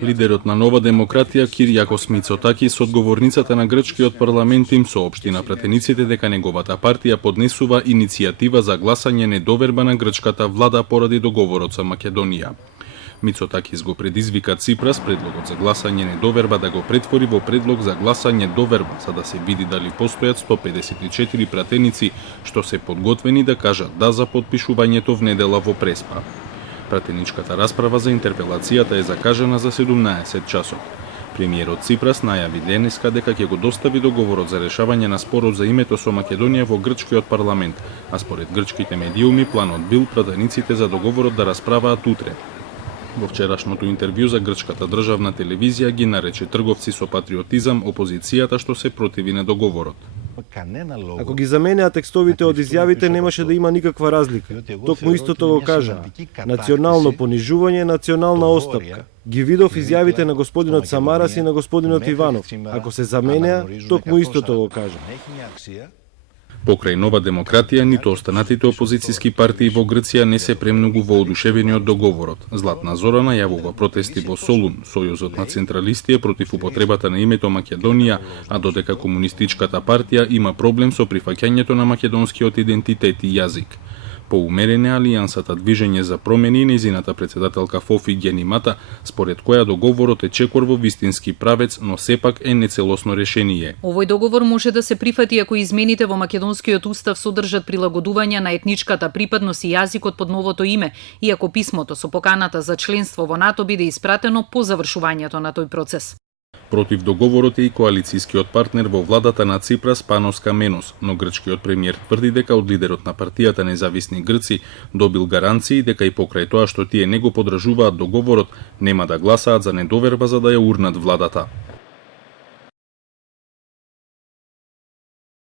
Лидерот на Нова демократија Киријакос Мицотакис со одговорницата на грчкиот парламент им соопшти на пратениците дека неговата партија поднесува иницијатива за гласање недоверба на грчката влада поради договорот со Македонија. Мицотакис го предизвика Ципрас предлогот за гласање недоверба да го претвори во предлог за гласање доверба, за да се види дали постојат 154 пратеници што се подготвени да кажат да за потпишувањето внедела во Преспа. Пратеничката расправа за интерпелацијата е закажана за 17 часот. Премиерот Ципрас најави денеска дека ќе го достави договорот за решавање на спорот за името со Македонија во грчкиот парламент, а според грчките медиуми планот бил пратениците за договорот да расправаат утре. Во вчерашното интервју за грчката државна телевизија ги нарече трговци со патриотизам опозицијата што се противи на договорот. Ако ги заменеа текстовите од изјавите, немаше да има никаква разлика. Токму истото го кажа. Национално понижување, национална оставка. Ги видов изјавите на господинот Самарас и на господинот Иванов. Ако се заменеа, токму истото го кажа. Покрај Нова демократија, ниту останатите опозициски партии во Грција не се премногу воодушевени од договорот. Златна Зора најавува протести во Солун, Сојузот на централисти е против употребата на името Македонија, а додека комунистичката партија има проблем со прифаќањето на македонскиот идентитет и јазик. Поумерен е Алијансата Движење за промени и нејзината претседателка Фофи Генимата, според која договорот е чекор во вистински правец, но сепак е нецелосно решение. Овој договор може да се прифати ако измените во македонскиот устав содржат прилагодување на етничката припадност и јазикот под новото име, и ако писмото со поканата за членство во НАТО биде испратено по завршувањето на тој процес. Против договорот е и коалицијскиот партнер во владата на Ципрас Панос Каменос, но грчкиот премиер тврди дека од лидерот на партијата Независни Грци добил гаранции дека и покрај тоа што тие не го поддржуваат договорот, нема да гласаат за недоверба за да ја урнат владата.